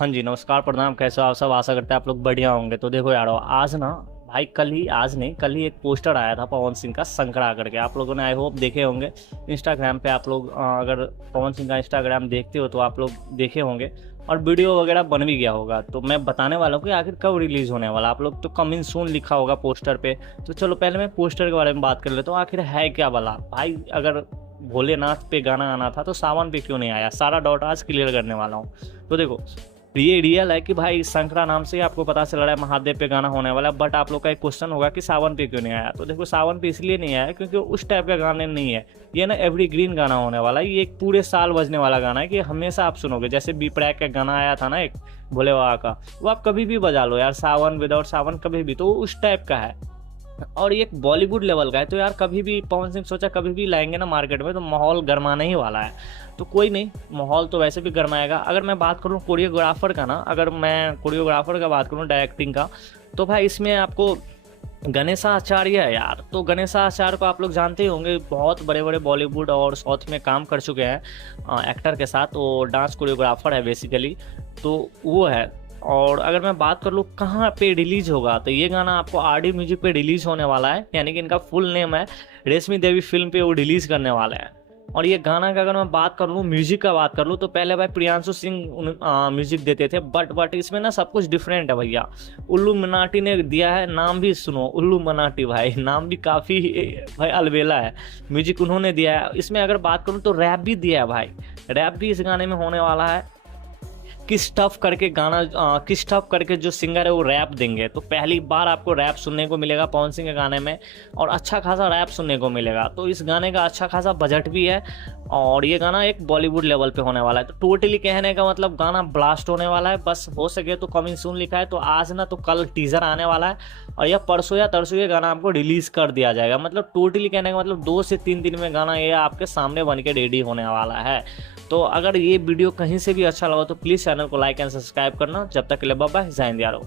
हाँ जी, नमस्कार, प्रणाम। कैसे हो आप सब? आशा करते हैं आप लोग बढ़िया होंगे। तो देखो यारो, आज ना भाई, आज नहीं, कल ही एक पोस्टर आया था पवन सिंह का, संकरा करके। आप लोगों ने आई होप देखे होंगे इंस्टाग्राम पे। आप लोग अगर पवन सिंह का इंस्टाग्राम देखते हो तो आप लोग देखे होंगे, और वीडियो वगैरह बन भी गया होगा। तो मैं बताने वाला हूँ कि आखिर कब रिलीज़ होने वाला। आप लोग तो कमिंग सून लिखा होगा पोस्टर पे। तो चलो पहले मैं पोस्टर के बारे में बात कर लेता हूँ, आखिर है क्या वाला भाई। अगर भोलेनाथ पे गाना आना था तो सावन पे क्यों नहीं आया, सारा डाउट आज क्लियर करने वाला हूँ। तो देखो, ये रियल है कि भाई शंकरा नाम से ही आपको पता चल रहा है महादेव पे गाना होने वाला है। बट आप लोग का एक क्वेश्चन होगा कि सावन पे क्यों नहीं आया। तो देखो, सावन पे इसलिए नहीं आया क्योंकि उस टाइप का गाने नहीं है। ये ना एवरीग्रीन गाना होने वाला है। ये एक पूरे साल बजने वाला गाना है कि हमेशा आप सुनोगे। जैसे बी प्रैक का गाना आया था ना एक, भोले बाबा का, वो आप कभी भी बजा लो यार, सावन विदाउट सावन कभी भी। तो उस टाइप का है, और ये एक बॉलीवुड लेवल का है। तो यार कभी भी पवन सिंह सोचा कभी भी लाएंगे ना मार्केट में तो माहौल गरमाने ही वाला है। तो कोई नहीं, माहौल तो वैसे भी गरमाएगा। अगर मैं बात करूँ कोरियोग्राफर का ना, अगर मैं कोरियोग्राफर का बात करूँ डायरेक्टिंग का, तो भाई इसमें आपको गणेशा आचार्य है यार। तो गणेशा आचार्य को आप लोग जानते ही होंगे, बहुत बड़े बड़े बॉलीवुड और साउथ में काम कर चुके हैं एक्टर के साथ। वो डांस कोरियोग्राफर है बेसिकली, तो वो है। और अगर मैं बात कर लूँ कहाँ पे रिलीज होगा, तो ये गाना आपको आरडी म्यूजिक पे रिलीज होने वाला है। यानी कि इनका फुल नेम है रेशमी देवी फिल्म पे वो रिलीज करने वाले हैं। और ये गाना का अगर मैं बात कर लूँ, म्यूजिक का बात कर लूँ, तो पहले भाई प्रियांशु सिंह म्यूजिक देते थे। बट इसमें ना सब कुछ डिफरेंट है भैया। उल्लू मनाटी ने दिया है, नाम भी सुनो, उल्लू मनाटी भाई, नाम भी काफ़ी भाई अलबेला है। म्यूजिक उन्होंने दिया है। इसमें अगर बात करूँ तो रैप भी दिया है भाई, रैप भी इस गाने में होने वाला है। किस टफ करके गाना, किस टफ करके जो सिंगर है वो रैप देंगे। तो पहली बार आपको रैप सुनने को मिलेगा पवन सिंह के गाने में, और अच्छा खासा रैप सुनने को मिलेगा। तो इस गाने का अच्छा खासा बजट भी है, और ये गाना एक बॉलीवुड लेवल पे होने वाला है। तो टोटली कहने का मतलब गाना ब्लास्ट होने वाला है। बस हो सके तो कमिंग सून लिखा है, तो आज ना तो कल टीजर आने वाला है, और यह परसों या तरसों ये गाना आपको रिलीज कर दिया जाएगा। मतलब टोटली कहने का मतलब 2 से 3 दिन में गाना ये आपके सामने बन के रेडी होने वाला है। तो अगर ये वीडियो कहीं से भी अच्छा लगा तो प्लीज़ चैनल को लाइक एंड सब्सक्राइब करना। जब तक के लिए बाय बाय, जय हिंद यारो।